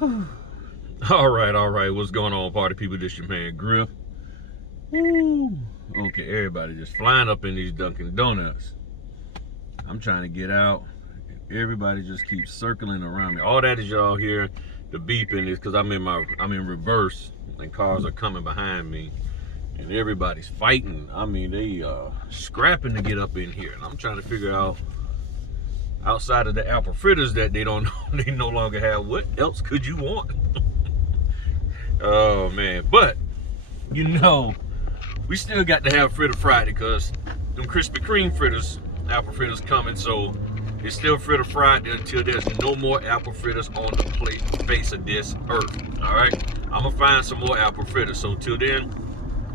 All right. What's going on, party people? This your man Griff. Woo. Okay, everybody just flying up in these Dunkin' Donuts. I'm trying to get out. Everybody just keeps circling around me. All that is y'all hear the beeping is because I'm in reverse and cars are coming behind me and everybody's fighting. I mean, they scrapping to get up in here, and I'm trying to figure out, outside of the apple fritters that they no longer have, what else could you want? Oh man, but we still got to have Fritter Friday because them Krispy Kreme fritters, apple fritters coming, so it's still Fritter Friday until there's no more apple fritters on the face of this earth. All right, I'm gonna find some more apple fritters. So till then,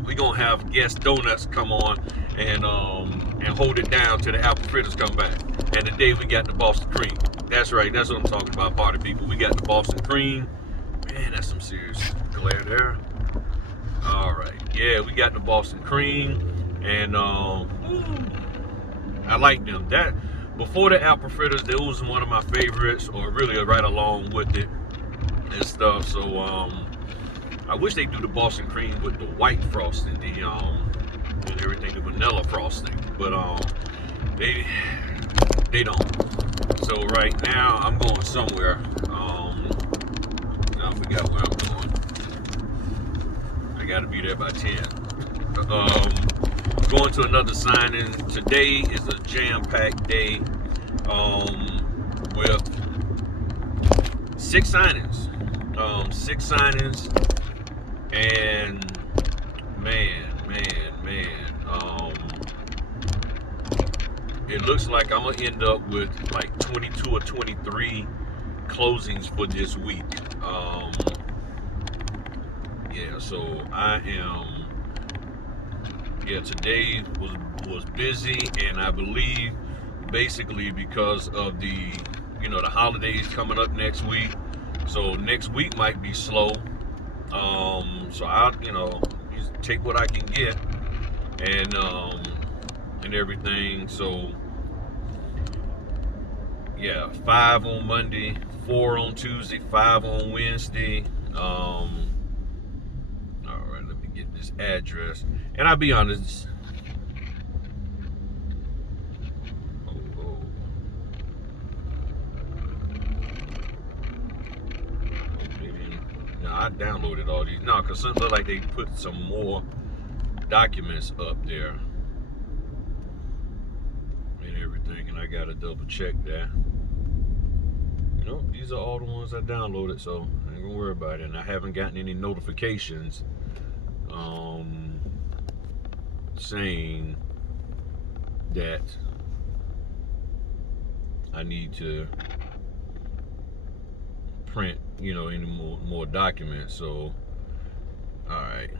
we gonna have guest donuts come on and hold it down till the apple fritters come back. And today we got the Boston cream. That's right, that's what I'm talking about, party people. We got the Boston cream. Man, that's some serious glare there. All right, yeah, we got the Boston cream, and I like them. That before the apple fritters, those was one of my favorites, or really right along with it and stuff. So I wish they do the Boston cream with the white frosting, and everything, the vanilla frosting, but they don't. So right now I'm going somewhere. I forgot where I'm going. I gotta be there by 10. Going to another signing. Today is a jam-packed day with 6 signings. 6 signings, and man. It looks like I'm gonna end up with like 22 or 23 closings for this week. Yeah, so I am. Yeah, today was busy, and I believe basically because of the holidays coming up next week. So next week might be slow. So I'll just take what I can get and everything. So yeah, 5 on Monday, 4 on Tuesday, 5 on Wednesday. All right, let me get this address. And I'll be honest. I downloaded all these. No, because it look like they put some more documents up there and everything, and I gotta double check that. These are all the ones I downloaded, so I ain't gonna worry about it. And I haven't gotten any notifications saying that I need to print any more documents. So all right,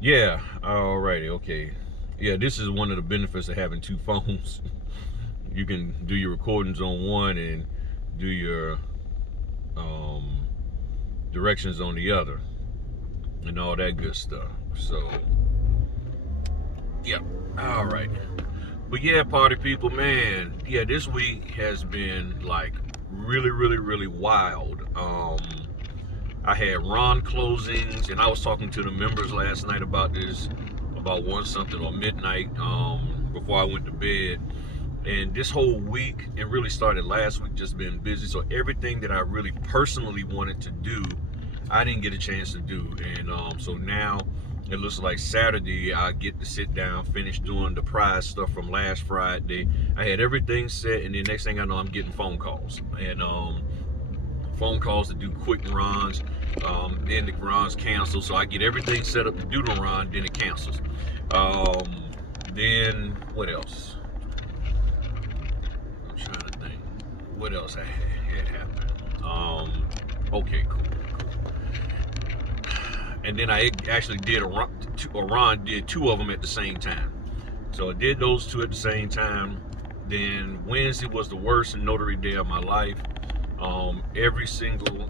yeah, alrighty, okay, yeah, this is one of the benefits of having 2 phones. You can do your recordings on one and do your directions on the other and all that good stuff. So yeah, all right. But yeah, party people, man, yeah, this week has been like really wild. I had Ron closings, and I was talking to the members last night about this, about 1 something or midnight, before I went to bed. And this whole week, and really started last week, just been busy. So everything that I really personally wanted to do, I didn't get a chance to do. And so now it looks like Saturday I get to sit down, finish doing the prize stuff from last Friday. I had everything set, and the next thing I know, I'm getting phone calls. And phone calls to do quick runs. Then the runs cancel. So I get everything set up to do the run, then it cancels. Then what else? I'm trying to think. What else had happened? Okay, cool. And then I actually did Ron did 2 of them at the same time. So I did those 2 at the same time. Then Wednesday was the worst notary day of my life. Every single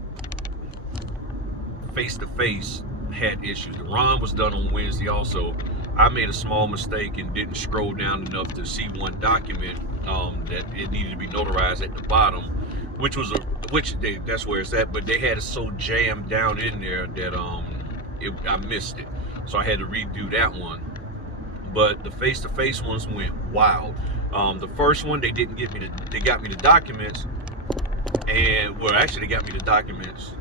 face-to-face had issues. The Ron was done on Wednesday also. I made a small mistake and didn't scroll down enough to see one document that that it needed to be notarized at the bottom, that's where it's at. But they had it so jammed down in there that I missed it, so I had to redo that one. But the face-to-face ones went wild. The first one, they got me the documents, and well, actually, they got me the documents.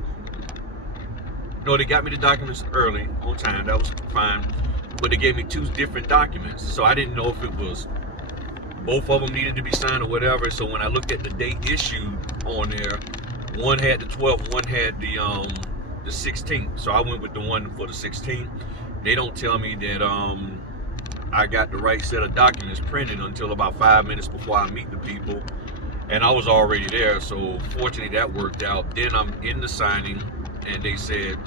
No, they got me the documents early, on time. That was fine. But they gave me 2 different documents, so I didn't know if it was both of them needed to be signed or whatever. So when I looked at the date issued on there, one had the 12th, one had the 16th. So I went with the one for the 16th. They don't tell me that I got the right set of documents printed until about 5 minutes before I meet the people, and I was already there. So fortunately that worked out. Then I'm in the signing, and they said,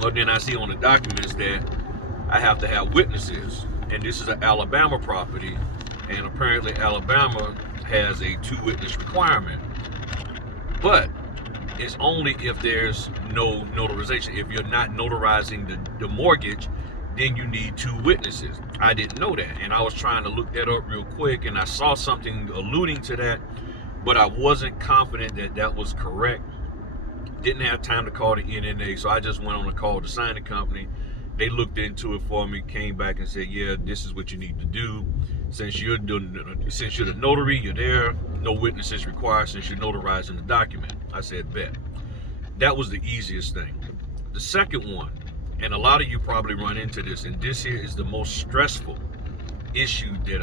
well, then I see on the documents that I have to have witnesses, and this is an Alabama property, and apparently Alabama has a 2-witness requirement, but it's only if there's no notarization. If you're not notarizing the mortgage, then you need 2 witnesses. I didn't know that, and I was trying to look that up real quick, and I saw something alluding to that, but I wasn't confident that that was correct. Didn't have time to call the NNA, so I just went on a call to signing company. They looked into it for me, came back and said, yeah, this is what you need to do. Since you're the notary, you're there, no witnesses required since you're notarizing the document. I said, bet. That was the easiest thing. The second one, and a lot of you probably run into this, and this here is the most stressful issue that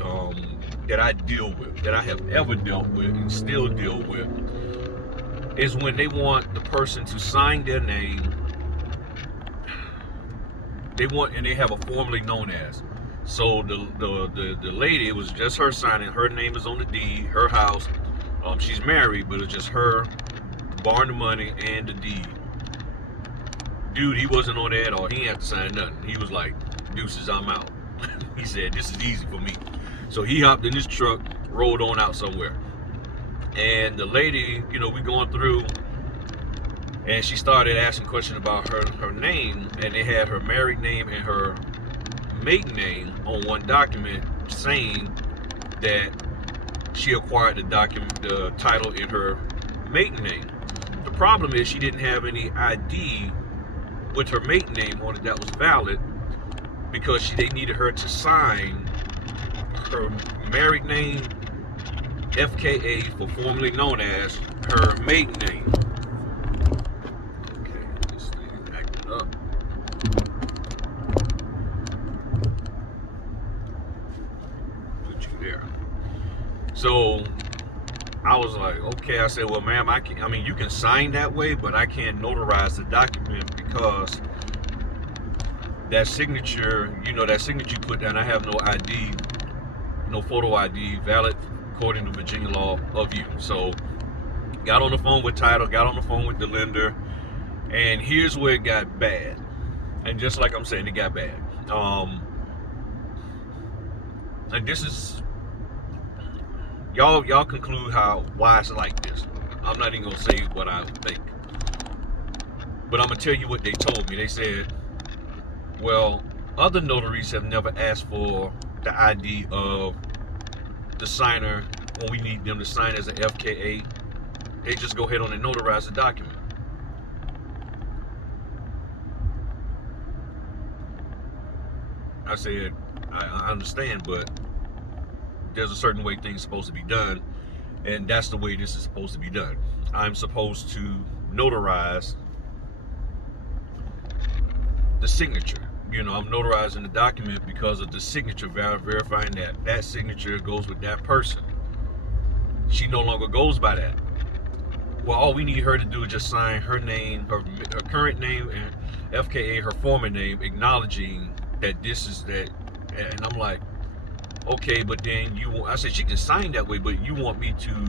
I deal with, that I have ever dealt with and still deal with, is when they want the person to sign their name. They have a formerly known as. So the lady, it was just her signing. Her name is on the deed, her house. She's married, but it's just her, barring the money and the deed. Dude, he wasn't on there at all. He didn't have to sign nothing. He was like, deuces, I'm out. He said, this is easy for me. So he hopped in his truck, rolled on out somewhere. And the lady, we going through, and she started asking questions about her name, and they had her married name and her maiden name on one document, saying that she acquired the title in her maiden name. The problem is she didn't have any ID with her maiden name on it that was valid, because they needed her to sign her married name, FKA, for formerly known as, her maiden name. Okay, this thing is acting up. Put you there. So I was like, okay. I said, well, ma'am, you can sign that way, but I can't notarize the document because that signature, that signature you put down, I have no ID, no photo ID valid according to Virginia law of you. So got on the phone with title, got on the phone with the lender, and here's where it got bad. And just like I'm saying, it got bad. And this is, y'all conclude why it's like this. I'm not even gonna say what I think, but I'm gonna tell you what they told me. They said, well, other notaries have never asked for the ID of the signer when we need them to sign as an FKA. They just go ahead on and notarize the document. I said, I understand, but there's a certain way things are supposed to be done, and that's the way this is supposed to be done. I'm supposed to notarize the signature. I'm notarizing the document because of the signature, verifying that signature goes with that person. She no longer goes by that. Well, all we need her to do is just sign her name, her current name, and FKA, her former name, acknowledging that this is that. And I'm like, okay, but then I said she can sign that way, but you want me to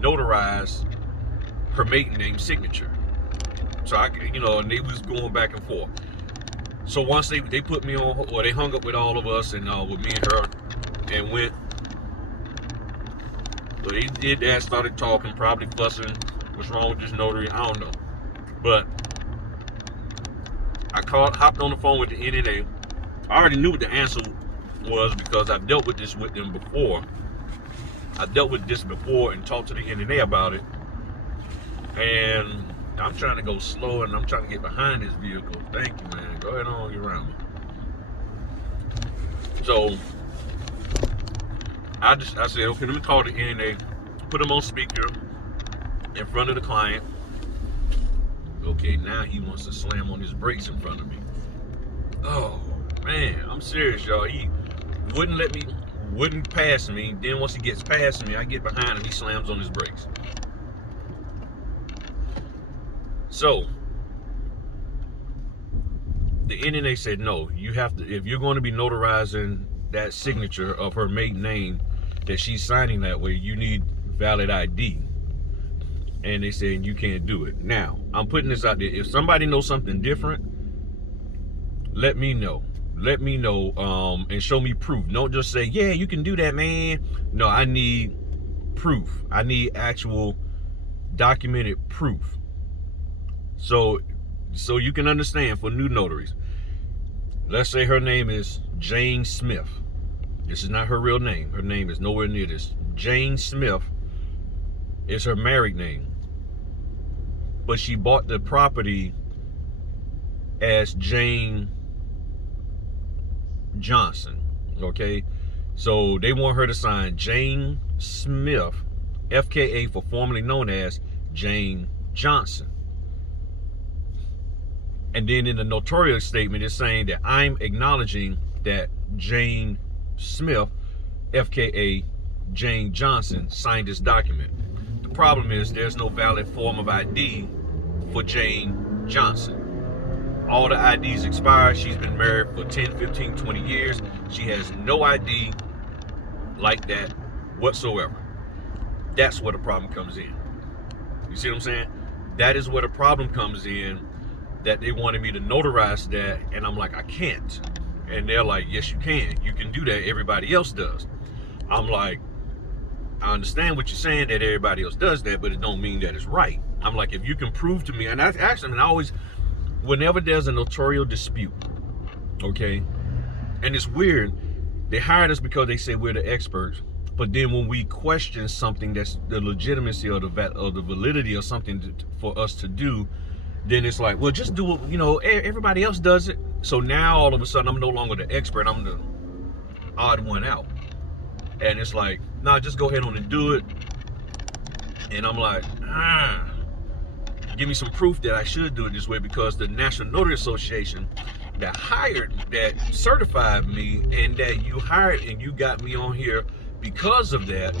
notarize her maiden name signature. So and they was going back and forth. So once they put me on, or they hung up with all of us, and with me and her, and went. So they did that, started talking, probably fussing. What's wrong with this notary? I don't know. But I hopped on the phone with the NNA. I already knew what the answer was because I've dealt with this with them before. I dealt with this before and talked to the NNA about it. And I'm trying to go slow and I'm trying to get behind this vehicle. Thank you, man. Go ahead on, you're around me. So I said, okay, let me call the NNA, put him on speaker in front of the client. Okay, now he wants to slam on his brakes in front of me. Oh man, I'm serious, y'all. He wouldn't pass me. Then once he gets past me, I get behind him, he slams on his brakes. So the NNA said, no, you have to, if you're going to be notarizing that signature of her maiden name that she's signing that way, you need valid ID. And they said you can't do it. Now, I'm putting this out there. If somebody knows something different, let me know. Let me know and show me proof. Don't just say, yeah, you can do that, man. No, I need proof. I need actual documented proof. So you can understand, for new notaries, let's say her name is Jane Smith. This is not her real name. Her name is nowhere near this. Jane Smith is her married name. But she bought the property as Jane Johnson. Okay? So they want her to sign Jane Smith, FKA, for formerly known as Jane Johnson. And then in the notarial statement, it's saying that I'm acknowledging that Jane Smith, FKA Jane Johnson, signed this document. The problem is there's no valid form of ID for Jane Johnson. All the IDs expired. She's been married for 10, 15, 20 years. She has no ID like that whatsoever. That's where the problem comes in. You see what I'm saying? That is where the problem comes in, that they wanted me to notarize that, and I'm like, I can't. And they're like, yes, you can. You can do that. Everybody else does. I'm like, I understand what you're saying, that everybody else does that, but it don't mean that it's right. I'm like, if you can prove to me, and that's actually, I always, whenever there's a notarial dispute, okay, and it's weird, they hired us because they say we're the experts, but then when we question something that's the legitimacy or the validity of something for us to do, then it's like, well, just do it, you know, everybody else does it. So now all of a sudden I'm no longer the expert, I'm the odd one out. And it's like, nah, just go ahead on and do it. And I'm like, give me some proof that I should do it this way, because the National Notary Association that certified me, and that you hired and you got me on here because of that.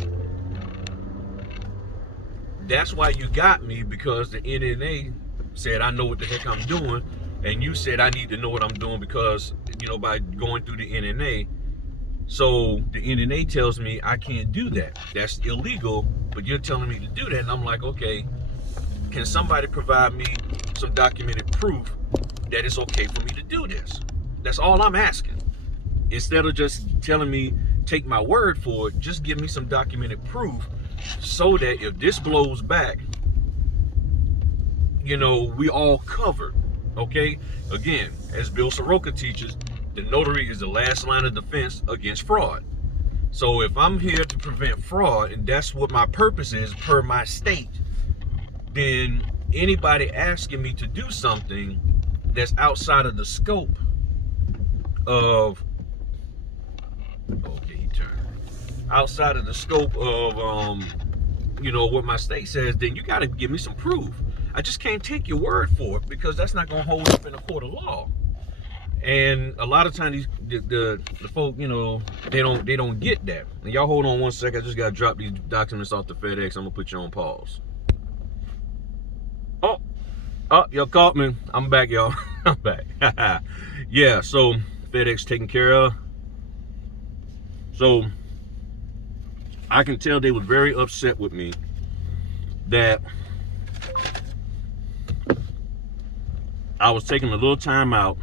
That's why you got me, because the NNA said I know what the heck I'm doing, and you said I need to know what I'm doing because, you know, by going through the NNA. So the NNA tells me I can't do that. That's illegal, but you're telling me to do that. And I'm like, okay, can somebody provide me some documented proof that it's okay for me to do this? That's all I'm asking. Instead of just telling me, take my word for it, just give me some documented proof, so that if this blows back, you know, we all covered. Okay? Again, as Bill Soroka teaches, the notary is the last line of defense against fraud. So if I'm here to prevent fraud, and that's what my purpose is per my state, then anybody asking me to do something that's outside of the scope of, okay, he turned, outside of the scope of you know, what my state says, then you got to give me some proof. I just can't take your word for it, because that's not going to hold up in a court of law. And a lot of times the folk, you know, they don't get that. And y'all hold on one second. I just got to drop these documents off the FedEx. I'm going to put you on pause. Oh, y'all caught me. I'm back, y'all. I'm back. Yeah, so FedEx taken care of. So I can tell they were very upset with me that I was taking a little time out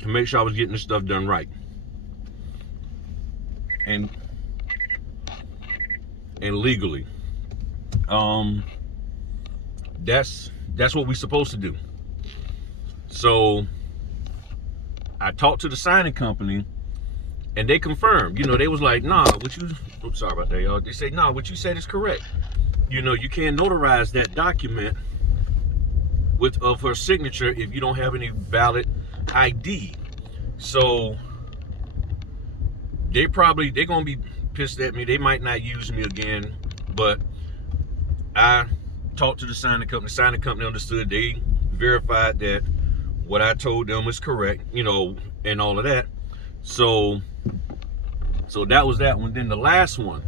to make sure I was getting this stuff done right. And legally. That's what we're supposed to do. So I talked to the signing company, And they confirmed, they was like, nah, oops, sorry about that, y'all. They say, nah, what you said is correct. You can't notarize that document of her signature if you don't have any valid ID. So they're gonna be pissed at me. They might not use me again, but I talked to the signing company. The signing company understood. They verified that what I told them was correct, and all of that. So that was that one. Then the last one,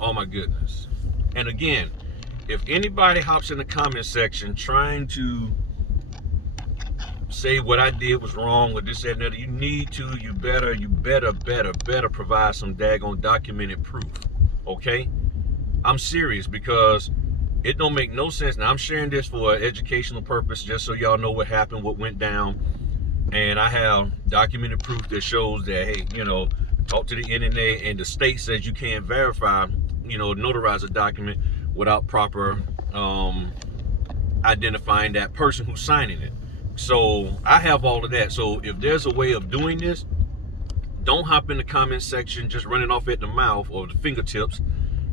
oh my goodness. And again, if anybody hops in the comment section trying to say what I did was wrong or this, that, and that, you better provide some daggone documented proof. Okay? I'm serious, because it don't make no sense. Now, I'm sharing this for an educational purpose, just so y'all know what happened, what went down. And I have documented proof that shows that, hey, talk to the NNA, and the state says you can't verify, notarize a document without proper identifying that person who's signing it. So I have all of that. So if there's a way of doing this, don't hop in the comment section just running off at the mouth or the fingertips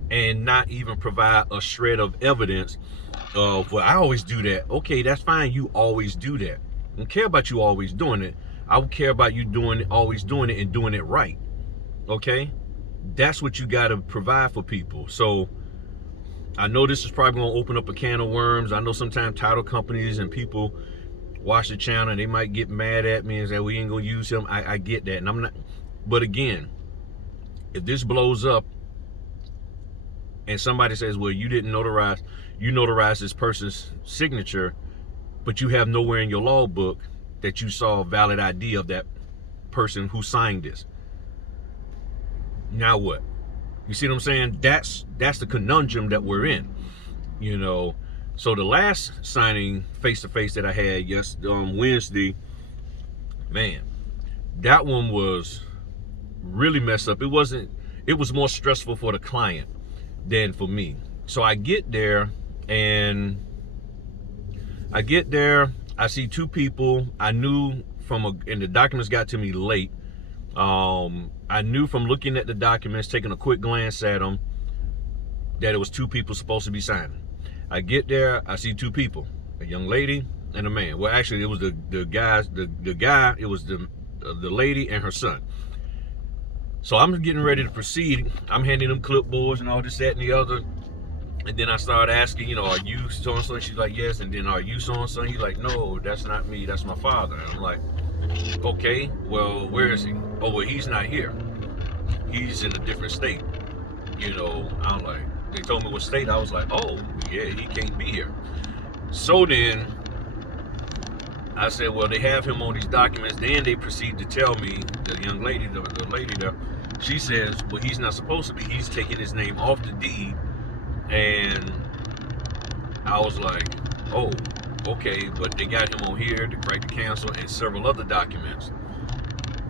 and not even provide a shred of evidence of, well, I always do that. Okay, that's fine. You always do that. I don't care about you always doing it. I would care about you always doing it and doing it right. Okay? That's what you got to provide for people. So I know this is probably going to open up a can of worms. I know sometimes title companies and people watch the channel and they might get mad at me and say, we ain't going to use him. I get that. And I'm not. But again, if this blows up and somebody says, well, you notarized this person's signature, but you have nowhere in your logbook that you saw a valid ID of that person who signed this. Now what? You see what I'm saying? That's the conundrum that we're in. So the last signing face-to-face that I had Wednesday, man, that one was really messed up. It was more stressful for the client than for me. So I get there, and I see two people. I knew and the documents got to me late. I knew from looking at the documents, taking a quick glance at them, that it was two people supposed to be signing. I get there, I see two people, a young lady and a man. Well, actually, it was the guy. It was the lady and her son. So I'm getting ready to proceed. I'm handing them clipboards and all this, that, and the other. And then I started asking, are you so-and-so? She's like, yes. And then, are you so-and-so? He's like, no, that's not me. That's my father. And I'm like, okay, well, where is he? Oh, well, he's not here. He's in a different state. I'm like, they told me what state. I was like, oh, yeah, he can't be here. So then I said, well, they have him on these documents. Then they proceed to tell me, the young lady, the lady there, she says, well, he's not supposed to be. He's taking his name off the deed. And I was like, oh, okay, but they got him on here to correct the cancel and several other documents.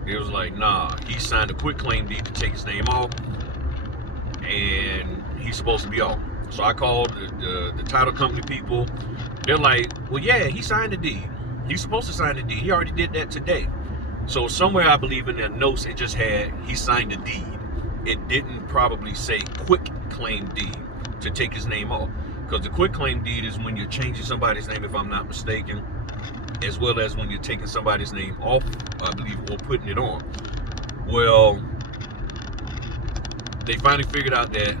It was like, nah, he signed a quitclaim deed to take his name off, and he's supposed to be off. So I called the title company people. They're like, well, yeah, he signed the deed. He's supposed to sign the deed. He already did that today. So somewhere, I believe in their notes, it just had, he signed the deed. It didn't probably say quitclaim deed to take his name off. Because the quitclaim deed is when you're changing somebody's name, if I'm not mistaken, as well as when you're taking somebody's name off, I believe, or putting it on. Well, they finally figured out that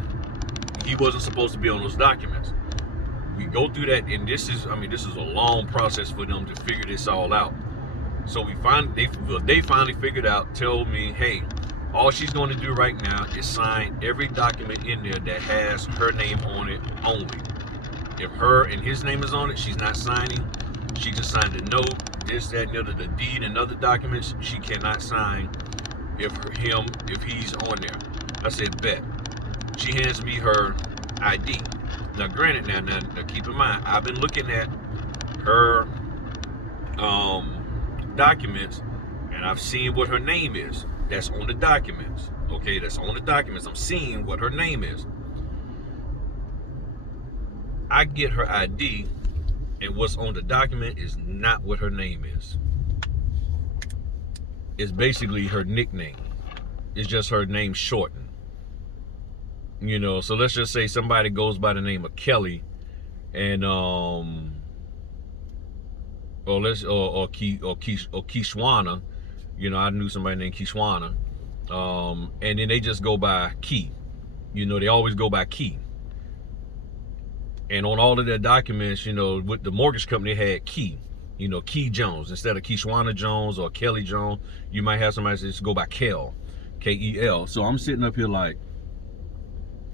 he wasn't supposed to be on those documents. We go through that, and this is a long process for them to figure this all out. So they finally figured out, told me, hey, all she's going to do right now is sign every document in there that has her name on it only. If her and his name is on it, she's not signing. She just signed a note, this, that, and the other, the deed and other documents. She cannot sign if he's on there. I said, bet. She hands me her ID. Now, granted, now keep in mind, I've been looking at her documents, and I've seen what her name is. That's on the documents. Okay, that's on the documents. I'm seeing what her name is. I get her ID, and what's on the document is not what her name is. is basically her nickname. It's just her name shortened. So let's just say somebody goes by the name of Kelly, and Kishwana. I knew somebody named Kishwana, and then they just go by Key. They always go by Key. And on all of their documents, with the mortgage company had Key, Key Jones instead of Kishwana Jones or Kelly Jones. You might have somebody just go by Kel, Kel. So I'm sitting up here like,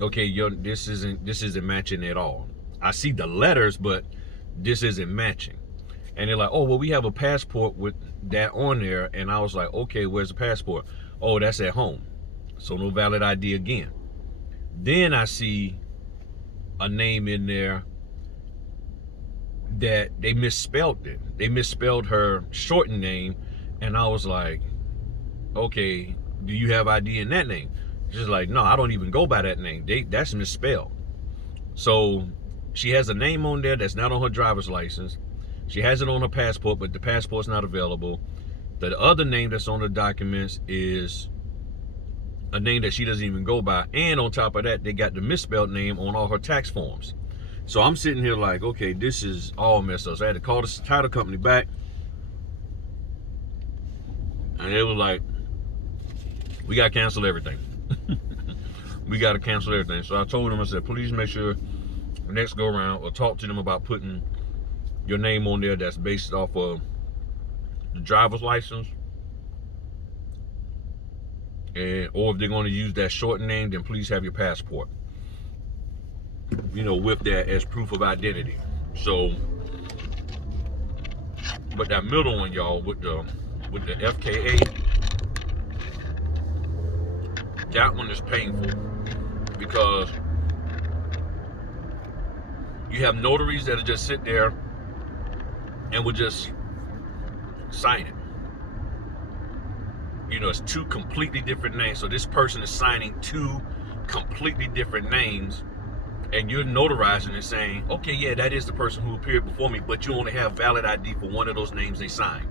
okay, this isn't matching at all. I see the letters, but this isn't matching. And they're like, oh, well, we have a passport with that on there. And I was like, okay, where's the passport? Oh, that's at home. So no valid ID again. Then I see a name in there that they misspelled it. They misspelled her shortened name. And I was like, okay, do you have ID in that name? She's like, no, I don't even go by that name. That's misspelled. So she has a name on there that's not on her driver's license. She has it on her passport, but the passport's not available. The other name that's on the documents is a name that she doesn't even go by. And on top of that, they got the misspelled name on all her tax forms. So I'm sitting here like, okay, this is all messed up. So I had to call the title company back. And they were like, we got to cancel everything. We got to cancel everything. So I told them, I said, please make sure next go around or talk to them about putting your name on there that's based off of the driver's license. Or if they're going to use that short name, then please have your passport, with that as proof of identity. So, but that middle one, y'all, with the FKA, that one is painful because you have notaries that'll just sit there and will just sign it. It's two completely different names. So this person is signing two completely different names, and you're notarizing and saying, okay, yeah, that is the person who appeared before me, but you only have valid ID for one of those names they signed.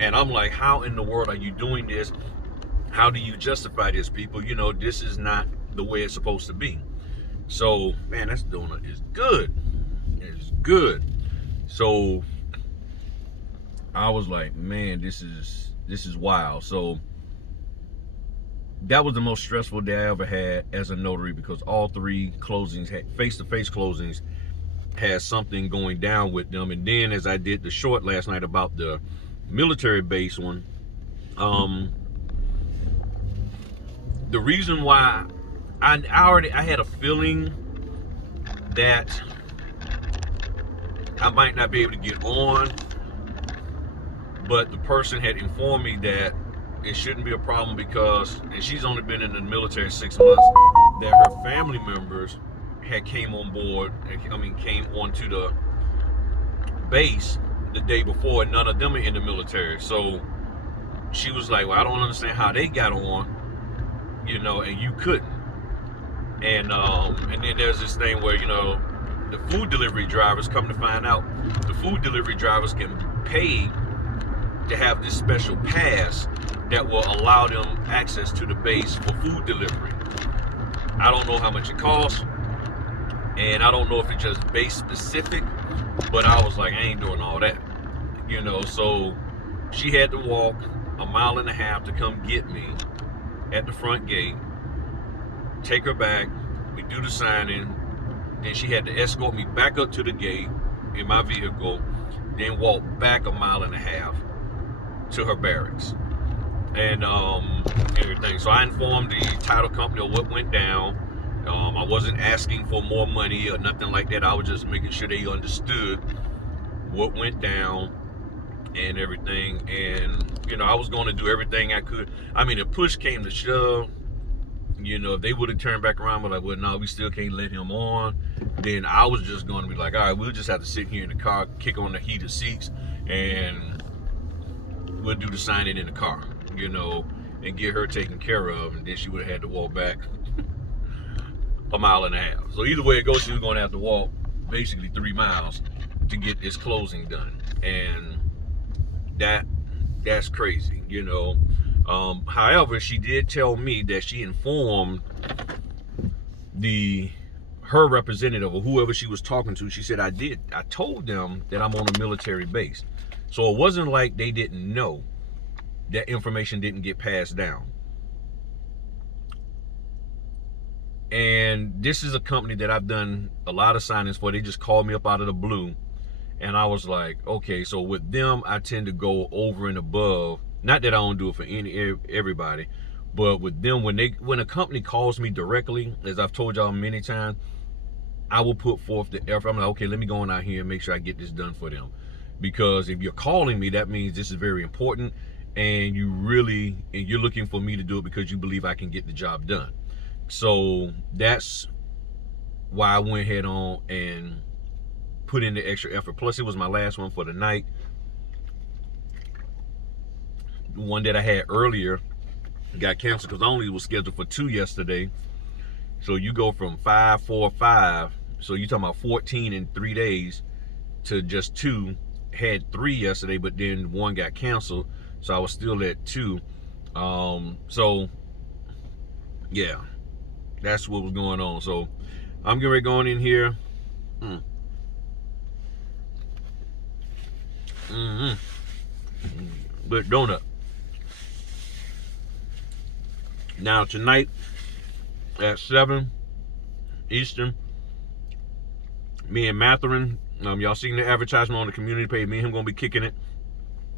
And I'm like, how in the world are you doing this? How do you justify this, people? This is not the way it's supposed to be. So, man, that's donut is good. It's good. So I was like, man, this is wild. So that was the most stressful day I ever had as a notary, because all three closings had face-to-face closings had something going down with them. And then as I did the short last night about the military base one, the reason why I had a feeling that I might not be able to get on, but the person had informed me that it shouldn't be a problem because, and she's only been in the military 6 months, that her family members had came on board, came onto the base the day before, and none of them are in the military. So she was like, well, I don't understand how they got on, and you couldn't. And then there's this thing where, the food delivery drivers, come to find out, the food delivery drivers can pay to have this special pass that will allow them access to the base for food delivery. I don't know how much it costs, and I don't know if it's just base specific, but I was like, I ain't doing all that. So she had to walk 1.5 miles to come get me at the front gate, take her back, we do the signing, then she had to escort me back up to the gate in my vehicle, then walk back 1.5 miles to her barracks and everything. So I informed the title company of what went down. I wasn't asking for more money or nothing like that. I was just making sure they understood what went down and everything. And I was going to do everything I could. If push came to shove, if they would have turned back around and like, well, no, we still can't let him on, then I was just going to be like, all right, we'll just have to sit here in the car, kick on the heated seats, and we'll do the signing in the car, and get her taken care of. And then she would have had to walk back 1.5 miles. So either way it goes, she was going to have to walk basically 3 miles to get this closing done. And that That's crazy, you know. However, she did tell me that she informed her representative or whoever she was talking to. She said, I told them that I'm on a military base. So it wasn't like they didn't know. That information didn't get passed down. And this is a company that I've done a lot of signings for. They just called me up out of the blue. And I was like, okay, so with them, I tend to go over and above. Not that I don't do it for everybody, but with them, when a company calls me directly, as I've told y'all many times, I will put forth the effort. I'm like, okay, let me go on out here and make sure I get this done for them. Because if you're calling me, that means this is very important, and you're looking for me to do it because you believe I can get the job done. So that's why I went ahead on and put in the extra effort. Plus, it was my last one for the night. The one that I had earlier got canceled because I only was scheduled for 2 yesterday. So you go from 5, 4, 5. So you're talking about 14 in 3 days to just 2. Had 3 yesterday, but then 1 got canceled. So I was still at 2. So yeah, that's what was going on. So I'm getting ready going in here. But donut. Now tonight at 7 Eastern, me and Matherin, y'all seen the advertisement on the community page. Me and him gonna be kicking it,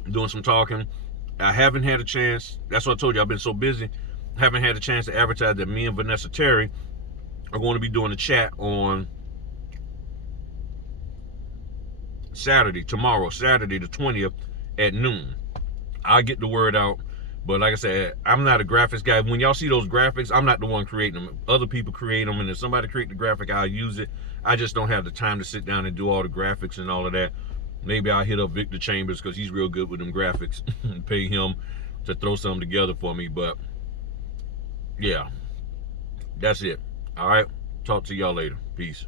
doing some talking. I haven't had a chance. That's what I told you. I've been so busy. Haven't had a chance to advertise that me and Vanessa Terry are going to be doing a chat on tomorrow, Saturday the 20th at noon. I'll get the word out. But like I said, I'm not a graphics guy. When y'all see those graphics, I'm not the one creating them. Other people create them, and if somebody create the graphic, I'll use it. I just don't have the time to sit down and do all the graphics and all of that. Maybe I'll hit up Victor Chambers because he's real good with them graphics and pay him to throw something together for me. But yeah, that's it. All right. Talk to y'all later. Peace.